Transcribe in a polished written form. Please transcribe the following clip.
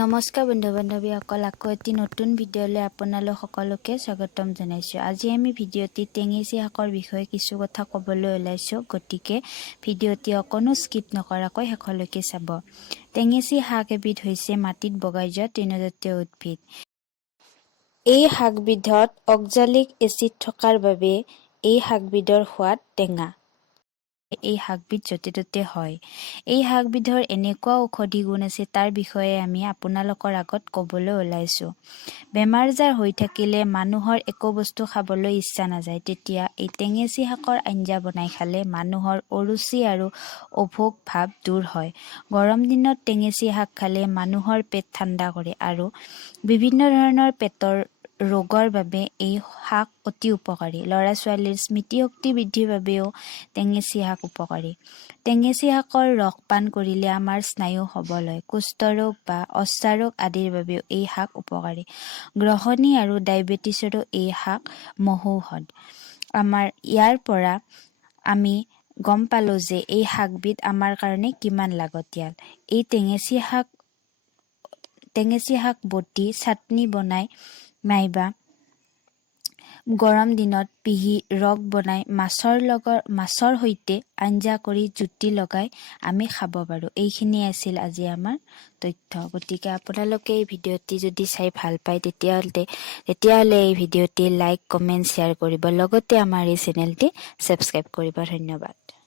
নমস্কাৰ বন্ধু বান্ধৱীসকল, আকৌ এটি নতুন ভিডিঅ'লৈ আপোনালোক সকলোকে স্বাগতম জনাইছোঁ। আজি আমি ভিডিঅ'টি টেঙেচি শাকৰ বিষয়ে কিছু কথা ক'বলৈ ওলাইছোঁ, গতিকে ভিডিঅ'টি অকণো স্কিপ নকৰাকৈ শেষলৈকে চাব। টেঙেচি শাক এবিধ হৈছে মাটিত বগাই যোৱা তৃণজাতীয় উদ্ভিদ। এই শাকবিধত অক্সালিক এচিড থকাৰ বাবে এই শাকবিধৰ সোৱাদ টেঙা। এই শাকবিধ য'তে ত'তে হয়। এই শাকবিধৰ এনেকুৱা ঔষধি গুণ আছে, তাৰ বিষয়ে আমি আপোনালোকৰ আগত ক'বলৈ ওলাইছোঁ। বেমাৰ আজাৰ হৈ থাকিলে মানুহৰ একো বস্তু খাবলৈ ইচ্ছা নাযায়, তেতিয়া এই টেঙেচি শাকৰ আঞ্জা বনাই খালে মানুহৰ অৰুচি আৰু অভোগ ভাৱ দূৰ হয়। গৰম দিনত টেঙেচি শাক খালে মানুহৰ পেট ঠাণ্ডা কৰে আৰু বিভিন্ন ধৰণৰ পেটৰ ৰোগৰ বাবে এই শাক অতি উপকাৰী। ল'ৰা ছোৱালীৰ স্মৃতিশক্তি বৃদ্ধিৰ বাবেও টেঙেচি শাক উপকাৰী। টেঙেচি শাকৰ ৰস পান কৰিলে আমাৰ স্নায়ু সবল হয়। কুষ্ঠৰোগ বা অশ্বাৰোগ আদিৰ বাবেও এই শাক উপকাৰী। গ্ৰহণী আৰু ডায়েবেটিছৰো এই শাক মহৌষধ। ইয়াৰ পৰা আমি গম পালোঁ যে এই শাকবিধ আমাৰ কাৰণে কিমান লাগতিয়াল। এই টেঙেচি শাক বটি চাটনি বনাই নাইবা গৰম দিনত পিহি ৰস বনাই মাছৰ সৈতে আঞ্জা কৰি জুতি লগাই আমি খাব পাৰোঁ। এইখিনি আছিল আজি আমাৰ তথ্য। গতিকে আপোনালোকে এই ভিডিঅ'টি যদি চাই ভাল পায় তেতিয়াহ'লে এই ভিডিঅ'টি লাইক, কমেণ্ট, শ্বেয়াৰ কৰিব। লগতে আমাৰ এই চেনেলটি ছাবস্ক্ৰাইব কৰিব। ধন্যবাদ।